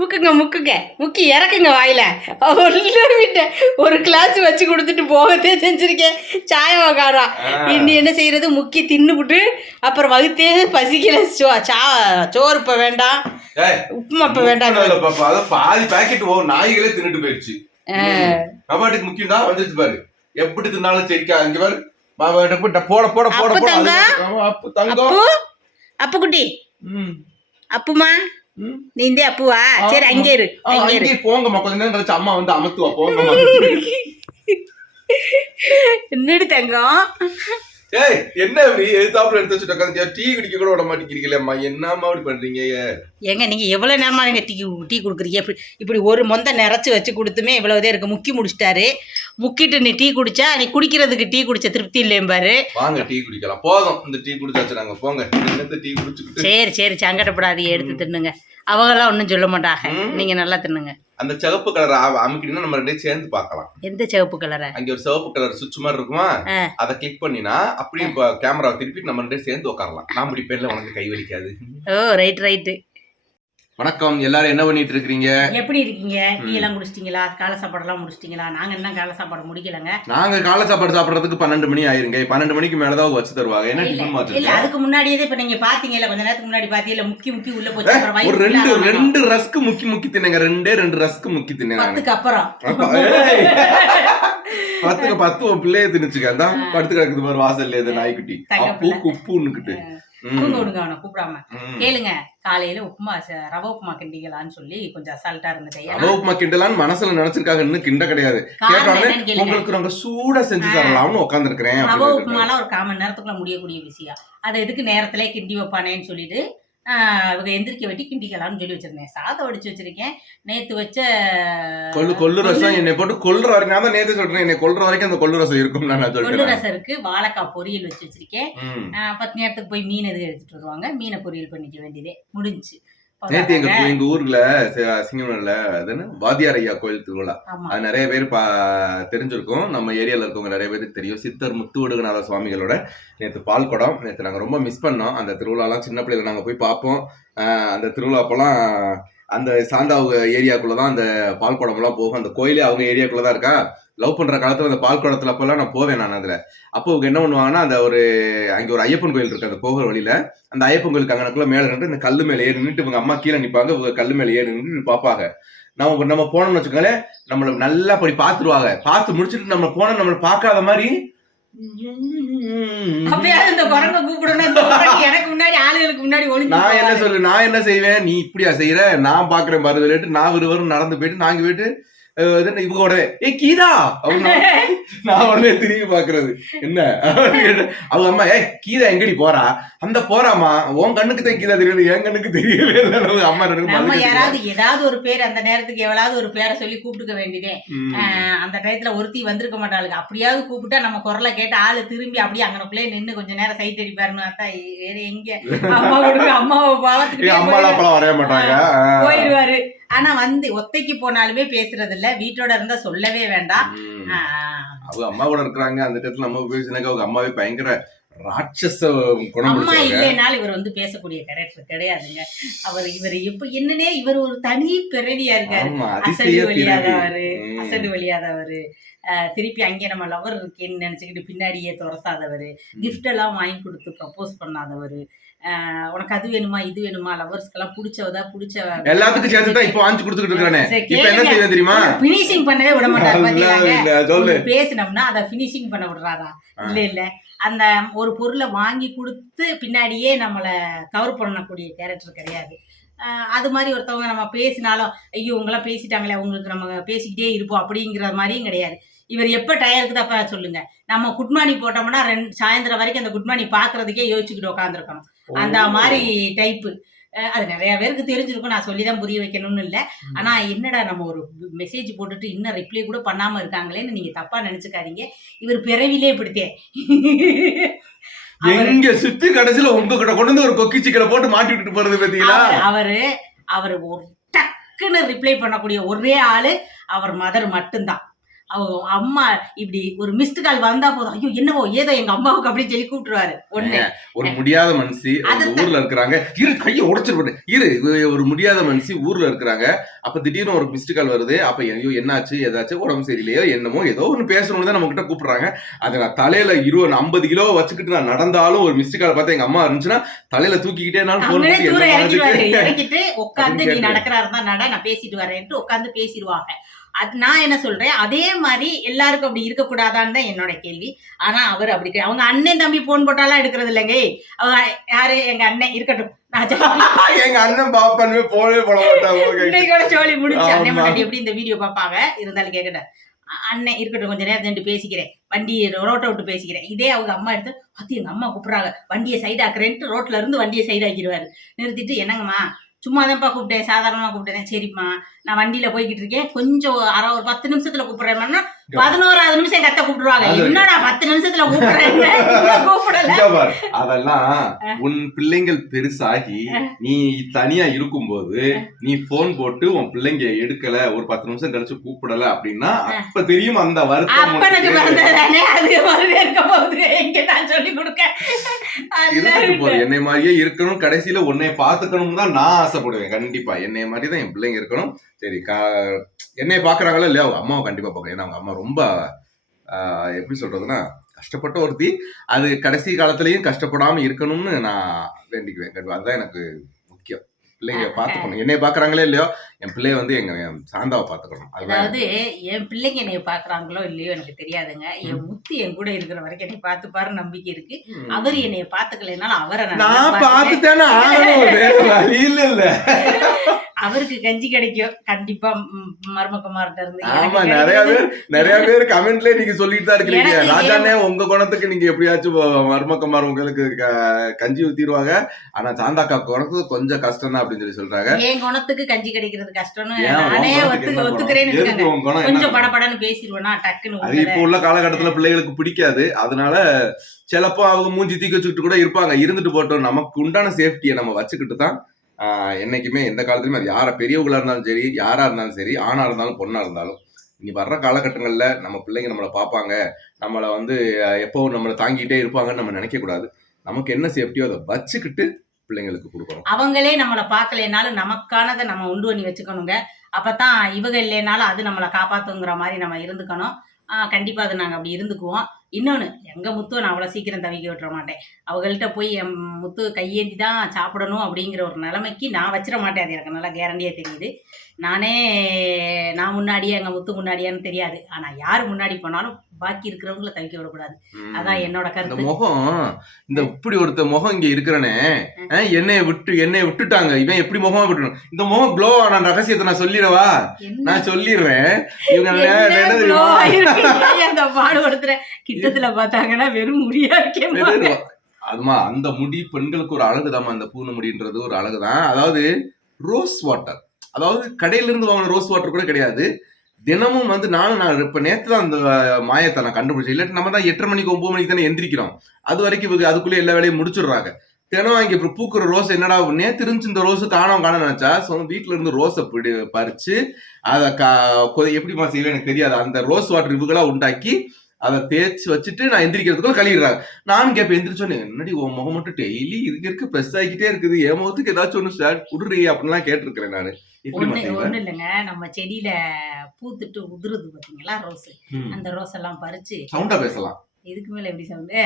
முக்குங்க முக்குங்க முக்கி இறக்குங்க வாயில விட்ட ஒரு கிளாஸ் வச்சு கொடுத்துட்டு போகத்தே செஞ்சிருக்கேன். சாயவாக்காரா இன்னி என்ன செய்யறது, முக்கி தின்னுபிட்டு அப்புறம் வகுத்தே பசிக்கல. சோறு இப்ப வேண்டாம், உப்புமா இப்ப வேண்டாம். பாதி பாக்கெட் நாய்களே தின்னுட்டு போயிடுச்சு. கபாட்டுக்கு முக்கியம் தான் வந்துருச்சு பாரு. எப்படி தின்னாலும் சரிக்கா. இங்க பாரு போட போட போட போட. அப்பு குட்டி அப்புமா நீந்தே அப்புவா? சரி அங்கே இரு, அங்கே போங்கம்மா. கொஞ்ச நேரம் கழிச்சு அம்மா வந்து அமத்துவா. போங்கம்மா. என்னடி தங்கம்? ஏய் என்ன இப்படி எதுத்தாப்புல எடுத்து வச்சுட்டு டீ குடிக்க கூட விட மாட்டேங்கிறீங்களேம்மா. என்னம்மா அப்படி பண்றீங்க? ஏங்க நீங்க எவ்வளவு நேரமா நீங்க டீ குடுக்குறீங்க? இப்படி ஒரு மொந்த நிறைச்சு வச்சு கொடுத்துமே இவ்வளவுதே இருக்கு. முக்கி முடிச்சிட்டாரு. முக்கிட்டு நீ டீ குடிச்சா நீ குடிக்கிறதுக்கு டீ குடிச்ச திருப்தி இல்லையும் பாரு. வாங்க டீ குடிக்கலாம். போதும் இந்த டீ குடிச்சாச்சு. நாங்க போங்க டீ குடிச்சுக்கிட்டு. சரி சரி சங்கடப்படாதீங்க, எடுத்து தின்னுங்க. அவங்கெல்லாம் ஒன்றும் சொல்ல மாட்டாங்க, நீங்க நல்லா தின்னுங்க. அந்த சிவப்பு கலர் அமுக்கினா நம்ம ரெண்டே சேர்ந்து பார்க்கலாம். எந்த சிவப்பு கலரை? அங்க ஒரு சிவப்பு கலர் சுவிட்ச் மாதிரி இருக்குமா, அதை கிளிக் பண்ணினா அப்படியே கேமரா திருப்பி நம்ம ரெண்டே சேர்ந்து உட்காரலாம். நான் இப்படி பேர்ல உனக்கு கை வலிக்காது. ஓ ரைட் ரைட்டு. வணக்கம் எல்லாரும், என்ன பண்ணிட்டு இருக்கீங்க? எப்படி இருக்கீங்க? டீ எல்லாம் குடிச்சிட்டீங்களா? காலை சாப்பாடு எல்லாம் முடிச்சிட்டீங்களா? நாங்க என்ன காலை சாப்பாடு முடிக்கலங்க. நாங்க காலை சாப்பாடு சாப்பிடறதுக்கு 12 மணி ஆயிருங்க. 12 மணிக்கு மேலதான் வச்சு தருவாங்க. என்ன டிஃபன் மாத்து இல்ல, அதுக்கு முன்னாடியே இப்ப நீங்க பாத்தீங்கல்ல, கொஞ்ச நேரத்துக்கு முன்னாடி பாத்தீங்கல்ல, முக்கி முக்கி உள்ள போச்சு. அப்புறம் ஒரு ரெண்டு ரஸ்க் முக்கி முக்கி தின்னுங்க. ரெண்டு ரஸ்க் முக்கி தின்னுங்க. 10க்கு அப்புறம் 10க்கு 10 பிள்ளைய தின்னுச்சுக்க. அதான் படுத்து கிடக்குது பாரு வாசல்ல இது நாய்க்குட்டி. அப்பு குப்புன்னுக்கிட்டு தூங்க விடுங்க அவனை கூப்பிடாம. கேளுங்க, காலையில உப்புமா ரவ உப்புமா கிண்டிக்கலான்னு சொல்லி கொஞ்சம் அசால்ட்டா இருந்துட்டேன். ரவ உப்புமா கிண்டலான்னு மனசுல நினைச்சிருக்காங்க, இன்னும் கிண்ட கிடையாது. உங்களுக்கு நாங்க சூடா செஞ்சு தரலாம்னு உட்கார்ந்து இருக்கிறேன். ரவ உப்புமாலாம் ஒரு 1/4 மணி நேரத்துக்குள்ள முடியக்கூடிய விஷயம். அதை எதுக்கு நேரத்திலே கிண்டி வைப்பானேன்னு சொல்லிட்டு இவங்க எந்திரிக்க வெட்டி கிண்டிக்கலாம்னு சொல்லி வச்சிருந்தேன். சாதம் வடிச்சு வச்சிருக்கேன். நேத்து வச்ச கொள்ளு ரசம் என்னை போட்டு கொல்ற வரைக்கும். நான் தான் நேத்து சொல்றேன், என்னை கொல்ற வரைக்கும் அந்த கொள்ளு ரசம் இருக்கும். நான் சொல்றேன், கொள்ளு ரசம் இருக்கு, வாழைக்காய் பொரியல் வச்சு வச்சிருக்கேன். 10 நேரத்துக்கு போய் மீன் எதுவும் எடுத்துட்டு வருவாங்க, மீனை பொரியல் பண்ணிக்க வேண்டியதே முடிஞ்சு. நேற்று எங்க ஊர்ல சிங்கமூர்ல வாத்தியார் ஐயா கோயில் திருவிழா. அது நிறைய பேர் தெரிஞ்சிருக்கும். நம்ம ஏரியால இருக்கவங்க நிறைய பேருக்கு தெரியும். சித்தர் முத்துவடுகநாத சுவாமிகளோட நேற்று பால் குடம். நேற்று நாங்க ரொம்ப மிஸ் பண்ணோம். அந்த திருவிழாலாம் சின்ன பிள்ளைல நாங்க போய் பார்ப்போம். அந்த திருவிழா அப்பெல்லாம் அந்த சாந்தாவு ஏரியாக்குள்ளதான் அந்த பால் குடம் எல்லாம் போகும். அந்த கோயிலே அவங்க ஏரியாக்குள்ளதான் இருக்கா. லவ் பண்ற காலத்துல அந்த பால் குடத்துல அப்பெல்லாம் நான் போவேன். நான் அதுல அப்போ அவங்க என்ன பண்ணுவாங்கன்னா, அந்த அங்க ஒரு ஐயப்பன் கோயில் இருக்கு. அந்த போகிற வழியில அந்த ஐயப்பன் கோயிலுக்கு அங்கனக்குள்ள மேல நின்று இந்த கல்லு மேல ஏறி நின்று இவங்க அம்மா கீழே நிப்பாங்க. இவங்க கல்லு மேல ஏறி நின்று பாப்பாங்க. நம்ம போனோம்னு வச்சுக்கோங்களேன், நம்மள நல்லா அப்படி பாத்துருவாங்க. பார்த்து முடிச்சுட்டு நம்ம போன நம்மள பாக்காத மாதிரி நான் என்ன செய்வேன், நீ இப்படியா செய்யற, நான் பாக்குறேன் பாரு சொல்லிட்டு நான் ஒருவரும் நடந்து போயிட்டு நாங்க போயிட்டு இவங்க உடனே கீதா நான் உடனே திரும்பி பாக்குறது என்ன அவங்க அம்மா கீதா எங்கடி போறா, அந்த போறாமா உன் கண்ணுக்கு தான் கீதா தெரியுது, என் கண்ணுக்கு தெரியவே இல்லை. அம்மா ஏதாவது ஒரு பேர் அந்த நேரத்துக்கு எவ்வளவு ஒரு பேரை சொல்லி கூப்பிட்டுக்க வேண்டியதே. அந்த டயத்துல ஒருத்தி வந்திருக்க மாட்டாளுங்க. அப்படியாவது கூப்பிட்டா நம்ம குரலை கேட்டு ஆளு திரும்பி அப்படியே அங்கனக்குள்ளே நின்று கொஞ்ச நேரம் சைட் அடிப்பாருன்னு பார்த்தா வேற எங்க அம்மா கொடுக்க அம்மாவை பாவத்துக்கு அம்மாலாம் வரைய மாட்டாங்க, போயிடுவாரு. ஆனா வந்து ஒத்தைக்கு போனாலுமே பேசுறது இல்ல, வீட்டோட இருந்தா சொல்லவே வேண்டாம். அவங்க அம்மா கூட இருக்கிறாங்க. அந்த இடத்துல நம்ம பேசினாக்க அவங்க அம்மாவே பயங்கர ராட்சச குணம். அம்மா இல்லைனாலும் இவர் வந்து பேசக்கூடிய கேரக்டர் கிடையாதுங்க. இவர் எப்ப என்னன்னே இவர் ஒரு தனி பிறவியா இருக்காரு. அசடு வழியாதவரு, திருப்பி அங்கே நம்ம லவர் இருக்கேன்னு நினைச்சுக்கிட்டு பின்னாடியே துரத்தாதவரு, கிஃப்ட் எல்லாம் வாங்கி கொடுத்து ப்ரப்போஸ் பண்ணாதவரு, உனக்கு அது வேணுமா இது வேணுமா, லவர்ஸ்க்கெல்லாம் பிடிச்சவதா பிடிச்ச எல்லாத்துக்கும் சேர்த்து தான் இப்போ வாங்கி கொடுத்துட்டு இருக்கானே. இப்போ என்ன செய்ய தெரியுமா, ஃபினிஷிங் பண்ணவே விட மாட்டாரு. பாத்தீங்களா, பேசினோம்னா அதை ஃபினிஷிங் பண்ண விடுறாரா? இல்ல அந்த ஒரு பொருளை வாங்கி கொடுத்து பின்னாடியே நம்மளை கவர் பண்ணக்கூடிய கேரக்டர் கிடையாது. அது மாதிரி ஒருத்தவங்க நம்ம பேசினாலும் ஐயோ உங்களாம் பேசிட்டாங்களே உங்களுக்கு நம்ம பேசிக்கிட்டே இருப்போம் அப்படிங்கிற மாதிரியும் கிடையாது. இவர் எப்போ டயருக்கு அப்ப சொல்லுங்க, நம்ம குட் மார்னிங் போட்டோம்னா சாயந்தரம் வரைக்கும் அந்த குட் மார்னிங் பாக்குறதுக்கே யோசிச்சுக்கிட்டு உட்காந்துருக்கணும். அந்த மாதிரி டைப்பு. அது நிறைய பேருக்கு தெரிஞ்சிருக்கும், நான் சொல்லிதான் புரிய வைக்கணும்னு இல்லை. ஆனா என்னடா நம்ம ஒரு மெசேஜ் போட்டுட்டு இன்னும் ரிப்ளை கூட பண்ணாம இருக்காங்களேன்னு நீங்க தப்பா நினைச்சுக்காதீங்க. இவர் பிறவிலே இப்படித்தேன். எங்க சுத்தி கடைசியில உங்ககிட்ட கொண்டு வந்து ஒரு கொக்கி சிக்கலை போட்டு மாட்டி விட்டுட்டு போறது பாத்தீங்களா. அவரு ஒரு டக்குன்னு ரிப்ளை பண்ணக்கூடிய ஒரே ஆளு அவர் மதர் மட்டும்தான். அவங்க அம்மா இப்படி ஒரு மிஸ்டு கால் வந்தா போதும், ஐயோ என்னவோ ஏதோ எங்க அம்மாவுக்கு அப்படின்னு சொல்லி கூப்பிட்டுருவாரு. ஒண்ணு ஒரு முடியாத மனுஷி ஊர்ல இருக்கிறாங்க, இரு கையை உடைச்சிருப்பேன், இரு ஒரு முடியாத மனுஷி ஊர்ல இருக்கிறாங்க. அப்ப திடீர்னு ஒரு மிஸ்டு கால் வருது. அப்ப ஐயோ என்னாச்சு, ஏதாச்சும் உடம்பு சரியில்லையோ என்னமோ ஏதோ ஒண்ணு பேசணும்னு தான் நம்ம கிட்ட கூப்பிடுறாங்க. அது நான் தலையில 50 கிலோ வச்சுக்கிட்டு நான் நடந்தாலும் ஒரு மிஸ்டு கால் பார்த்தா எங்க அம்மா இருந்துச்சுன்னா தலையில தூக்கிக்கிட்டே இறக்கிட்டு உட்காந்து நீ நடக்கிறா இருந்தா நட, நான் பேசிட்டு வரேன்ட்டு உட்காந்து பேசிடுவாங்க. அது நான் என்ன சொல்றேன், அதே மாதிரி எல்லாருக்கும் அப்படி இருக்கக்கூடாதான்னு தான் என்னோட கேள்வி. ஆனா அவர் அப்படி அவங்க அண்ணன் தம்பி போன் போட்டாலாம் எடுக்கிறது இல்லைங்க. அவங்க யாரு எங்க அண்ணன் இருக்கட்டும், எங்க அண்ணன் பாப்பான்னு போனே போட மாட்டாங்க. சோழி முடிச்சு அண்ணன் முன்னாடி எப்படி இந்த வீடியோ பாப்பாங்க, இருந்தாலும் கேட்கட்டேன் அண்ணன் இருக்கட்டும் கொஞ்ச நேரம் ரெண்டு பேசிக்கிறேன், வண்டி ரோட்டை விட்டு பேசிக்கிறேன். இதே அவங்க அம்மா எடுத்து அது எங்க அம்மா கூப்பிடுறாங்க வண்டியை சைடு ஆக்குறேன்ட்டு ரோட்ல இருந்து வண்டியை சைடு ஆக்கிடுவாரு. நிறுத்திட்டு என்னங்கம்மா சும்மா தான்ப்பா கூப்பிட்டேன், சாதாரணமா கூப்பிட்டேன். சரிம்மா நான் வண்டியில போய்கிட்டு இருக்கேன், கொஞ்சம் ஒரு 10 நிமிஷத்துல கூப்பிடுறேன்னா 11வது நிமிஷம் கத்த கூப்பிடுவாங்க. என்னடா 10 நிமிஷத்துல கூப்பிடல. அதெல்லாம் உன் பிள்ளைங்கள் பெருசாகி நீ தனியா இருக்கும்போது நீ போன் போட்டு உன் பிள்ளைங்க எடுக்கல, ஒரு 10 நிமிஷம் கழிச்சு கூப்பிடல அப்படின்னா அப்ப தெரியும் அந்த வருத்தம். அப்பனுக்கு பிறந்ததானே அது இருக்க போகுது, எங்க நான் சொல்லி கொடுக்க என்னை மாதிரியே இருக்கணும், கடைசியில உன்னை பாத்துக்கணும் தான் நான் ஆசைப்படுவேன். கண்டிப்பா என்னை மாதிரி தான் என் பிள்ளைங்க இருக்கணும். சரி என்னை பாக்குறாங்களோ இல்லையா அவங்க அம்மாவை கண்டிப்பா பாக்குறேன். ஏன்னா அவங்க அம்மா ரொம்ப எப்படி சொல்றதுன்னா கஷ்டப்பட்ட ஒருத்தி, அது கடைசி காலத்திலயும் கஷ்டப்படாம இருக்கணும்னு நான் வேண்டிக்குவேன். அதுதான் எனக்கு முக்கியம். பிள்ளைங்க பாத்துக்கணும், என்னை பாக்குறாங்களோ இல்லையோ என் பிள்ளைய வந்து எங்க சாந்தாவை பாத்துக்கணும். அதாவது என் பிள்ளைங்க என்னைய பாக்குறாங்களோ இல்லையோ எனக்கு தெரியாதுங்க. என் முத்து என் கூட இருக்கிற வரைக்கும் என்னை பாத்துப்பாரு நம்பிக்கை இருக்கு. அவரு என்னைய பாத்துக்கலைனாலும் அவரை நான் பாத்துட்டேன்னா இல்ல அவருக்கு கஞ்சி கிடைக்கும் கண்டிப்பா மருமக்குமார்ட்ட இருந்து. ஆமா நிறைய பேர் கமெண்ட்ல நீங்க சொல்லிட்டு தான் இருக்கீங்க, ராஜானே உங்க குணத்துக்கு நீங்க எப்படியாச்சும் மருமக்குமார் உங்களுக்கு கஞ்சி ஊத்திடுவாங்க, ஆனா சாந்தாக்கா குணத்துக்கு கொஞ்சம் கஷ்டம் தான் அப்படின்னு சொல்லி சொல்றாங்க. என் குணத்துக்கு கஞ்சி கிடைக்கிறது கஷ்டம்னு நானே ஒத்துக்கிறேன்னு கொஞ்சம் படபடன்னு பேசிடுவேன்னா டக்குன்னு. அது இப்போ உள்ள காலகட்டத்துல பிள்ளைகளுக்கு பிடிக்காது, அதனால சிலப்போ அவங்க மூஞ்சி தீக்க வச்சுக்கிட்டு கூட இருப்பாங்க. இருந்துட்டு போட்டோம், நமக்கு உண்டான சேஃப்டியை நம்ம வச்சுக்கிட்டு தான் என்னைக்குமே எந்த காலத்துலயுமே அது யார பெரியவங்களா இருந்தாலும் சரி, யாரா இருந்தாலும் சரி, ஆணா இருந்தாலும் பொண்ணா இருந்தாலும் இனி வர்ற காலகட்டங்கள்ல நம்ம பிள்ளைங்க நம்மளை பார்ப்பாங்க, நம்மளை வந்து எப்பவும் நம்மளை தாங்கிட்டே இருப்பாங்கன்னு நம்ம நினைக்க கூடாது. நமக்கு என்ன சேஃப்டியோ அதை வச்சுக்கிட்டு பிள்ளைங்களுக்கு கொடுக்கணும். அவங்களே நம்மளை பார்க்கலைனாலும் நமக்கானதை நம்ம உண்டு பண்ணி வச்சுக்கணுங்க. அப்பதான் இவங்க இல்லைனாலும் அது நம்மளை காப்பாத்துங்கிற மாதிரி நம்ம இருந்துக்கணும். கண்டிப்பா அது நாங்க அப்படி இருந்துக்குவோம். இன்னொன்னு எங்க முத்துவை நான் அவ்வளவு சீக்கிரம் தவிக்க விட்டுற மாட்டேன். அவங்கள்ட்ட போய் என் முத்து கையேந்தி தான் சாப்பிடணும் அப்படிங்கிற ஒரு நிலைமைக்கு நான் வச்சிட மாட்டேன். அது எனக்கு நல்லா கேரண்டியா தெரியுது. நான் முன்னாடியே எங்க முத்து முன்னாடியான்னு தெரியாது, ஆனா யாரு முன்னாடி போனாலும் பாக்கி இருக்கிறவங்களை தவிக்க விடக்கூடாது. அதான் என்னோட கருத்து. முகம் இந்த இப்படி ஒருத்த முகம் இங்க இருக்கிறனே, என்னைய விட்டுட்டாங்க, இவன் எப்படி முகம் விட்டுணும், இந்த முகம் க்ளோ ஆன ரகசியத்தை நான் சொல்லிடவா? நான் சொல்லிடுவேன். அந்த பாடுபடுத்துற கிட்டத்துல பாத்தாங்கன்னா வெறும் முடியா இருக்கே. அதுமா அந்த முடி பெண்களுக்கு ஒரு அழகுதாமா, அந்த பூனை முடின்றது ஒரு அழகுதான். அதாவது ரோஸ் வாட்டர், அதாவது கடையில இருந்து வாங்கின ரோஸ் வாட்டர் கூட கிடையாது. தினமும் வந்து நான் இப்ப நேற்று தான் அந்த மாயத்தை நான் கண்டுபிடிச்சேன். இல்லாட்டி நம்ம தான் 8:30 மணிக்கு 9 மணிக்கு தானே எந்திரிக்கிறோம். அது வரைக்கும் அதுக்குள்ளே எல்லா வேலையும் முடிச்சிடுறாங்க. தினம் வாங்கி இப்ப பூக்குற ரோஸ் என்னடா நேற்று இருந்துச்சு இந்த ரோஸு காண நினைச்சா வீட்டுல இருந்து ரோஸை பறிச்சு அதை எப்படிமா செய்வேன் எனக்கு தெரியாது, அந்த ரோஸ் வாட்டர் இவுகளா உண்டாக்கி அதை தேய்ச்சி வச்சுட்டு நான் எந்திரிக்கிறதுக்குள்ள கழுவிடுறாங்க. நானும் கேட்பேன், எந்திரிச்சோன்னே என்னடி உன் முகம் மட்டும் டெய்லி இதுக்கு ப்ரெஸ் ஆகிக்கிட்டே இருக்குது, என் முகத்துக்கு ஏதாச்சும் ஒன்று ஷேர் குடுறீ அப்படின்லாம் கேட்டிருக்கிறேன் நானு. ஒண்ணு இல்லைங்க, நம்ம செடியில பூத்துட்டு உதிருது பாத்தீங்களா ரோஸ், அந்த ரோஸ் எல்லாம் பறிச்சு சவுண்டா பேசலாம், இதுக்கு மேல எப்படி சவுண்டு,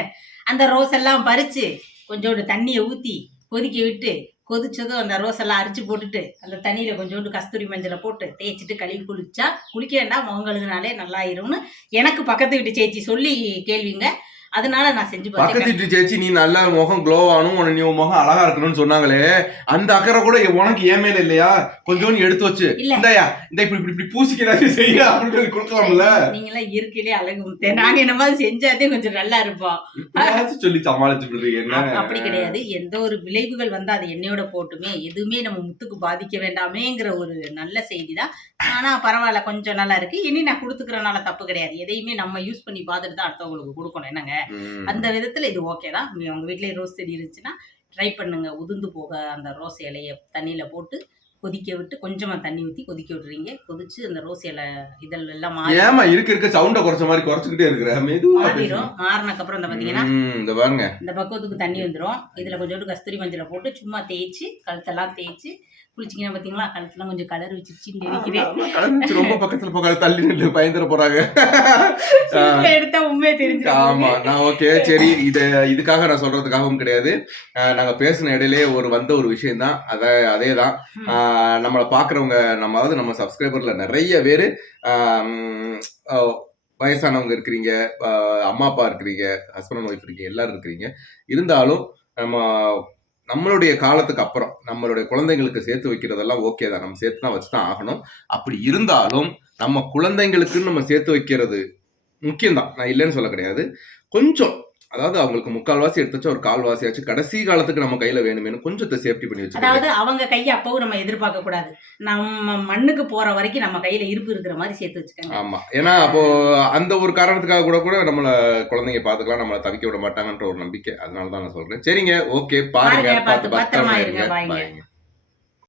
அந்த ரோஸ் எல்லாம் பறிச்சு கொஞ்சோண்டு தண்ணியை ஊத்தி கொதிக்க விட்டு கொதிச்சதும் அந்த ரோஸ் எல்லாம் அரிச்சு போட்டுட்டு அந்த தண்ணியில கொஞ்சோண்டு கஸ்தூரி மஞ்சளை போட்டு தேய்ச்சிட்டு கழுவி குளிச்சா குளிக்க வேண்டாம் முகங்களுக்குனாலே நல்லா ஆயிரும்னு எனக்கு பக்கத்து வீட்டு சேச்சி சொல்லி கேள்விங்க. அதனால நான் செஞ்சு பக்கத்து வீட்டு சேச்சி நீ நல்ல முகம் க்ளோ ஆனும், நீ முகம் அழகா இருக்கணும்னு சொன்னாங்களே, அந்த அக்கறை கூட உனக்கு ஏன் மேல இல்லையா? கொஞ்சோண்டு எடுத்து வச்சு இந்தாயா இந்த இப்படி பூசிக்கிறாங்க செய்ய அப்படின்னு கொடுக்கலாம்ல. நீங்களாம் இயற்கையிலே அழகு, நாங்க என்ன மாதிரி செஞ்சாதே கொஞ்சம் நல்லா இருப்போம் சொல்லி சமாளிச்சுட்டு. அப்படி கிடையாது, எந்த ஒரு விளைவுகள் வந்து அது எண்ணெயோட போட்டுமே எதுவுமே நம்ம முத்துக்கு பாதிக்க வேண்டாமேங்கிற ஒரு நல்ல செய்தி தான். ஆனா பரவாயில்ல, கொஞ்சம் நல்லா இருக்கு. இனி நான் கொடுத்துக்கிறனால தப்பு கிடையாது. எதையுமே நம்ம யூஸ் பண்ணி பார்த்துட்டு தான் அடுத்தவங்களுக்கு கொடுக்கணும். என்னங்க அந்த விதத்துல இது ஓகே தான். உங்க வீட்லயே ரோஸ் செடி இருந்துச்சுன்னா ட்ரை பண்ணுங்க. உதிர்ந்து போக அந்த ரோஸ் இலைய தண்ணியில போட்டு கொதிக்க விட்டு கொஞ்சமா தண்ணி ஊற்றி கொதிக்க விட்டுறீங்க. கொதிச்சு அந்த ரோஸ் இலை இதழ் எல்லாம் ஏமா இருக்க சவுண்ட குறைச்ச மாதிரி குறைச்சிக்கிட்டே இருக்கிற மெதுவா மாறிடும். மாறினக்கப்புறம் இந்த பார்த்தீங்கன்னா இந்த பாருங்க இந்த பக்குவத்துக்கு தண்ணி வந்துடும். இதில் கொஞ்சோண்டு கஸ்தூரி மஞ்சளை போட்டு சும்மா தேய்ச்சி கழுத்தெல்லாம் தேய்ச்சி குளிச்சிங்கன்னா பார்த்தீங்களா, கழுத்தெல்லாம் கொஞ்சம் கலர் வச்சுருச்சுன்னு நினைக்கிறேன். ரொம்ப பக்கத்துல போகாது, தள்ளி நின்று பயந்துட போறாங்க. எடுத்தா உண்மையை தெரிஞ்சு. ஆமா நான் ஓகே சரி. இதுக்காக நான் சொல்றதுக்காகவும் கிடையாது. நாங்க பேசின இடையிலேயே வந்த ஒரு விஷயம் தான். அதேதான் நம்மளை பாக்குறவங்க, நம்ம சப்ஸ்கிரைபர்ல நிறைய பேரு வயசானவங்க இருக்கிறீங்க, அம்மா அப்பா இருக்கிறீங்க, ஹஸ்பண்ட் அண்ட் ஒய்ஃப் இருக்கீங்க, எல்லாரும் இருக்கிறீங்க. இருந்தாலும் நம்மளுடைய காலத்துக்கு அப்புறம் நம்மளுடைய குழந்தைங்களுக்கு சேர்த்து வைக்கிறதெல்லாம் ஓகே தான், நம்ம சேர்த்து தான் வச்சுதான் ஆகணும். அப்படி இருந்தாலும் நம்ம குழந்தைங்களுக்குன்னு நம்ம சேர்த்து வைக்கிறது முக்கியம்தான், நான் இல்லைன்னு சொல்ல கிடையாது. கொஞ்சம் அதாவது அவங்களுக்கு 3/4 எடுத்து வச்சா ஒரு 1/4 கடைசி காலத்துக்கு நம்ம கையில வேணுமேனு கொஞ்சத்தை சேஃப்டி பண்ணி வச்சு. அதாவது அவங்க கையை அப்பவும் நம்ம எதிர்பார்க்க கூடாது. நம்ம மண்ணுக்கு போற வரைக்கும் நம்ம கையில இருப்பு இருக்கிற மாதிரி சேர்த்து வச்சுக்கோங்க. ஆமா, ஏன்னா அப்போ அந்த ஒரு காரணத்துக்காக கூட நம்மள குழந்தைங்க பாத்துக்கலாம், நம்மள தவிக்க விட மாட்டாங்கன்ற ஒரு நம்பிக்கை. அதனாலதான் நான் சொல்றேன். சரிங்க, ஓகே, பாருங்க, பார்த்து பத்திரமா இருங்க. பாய்ங்க.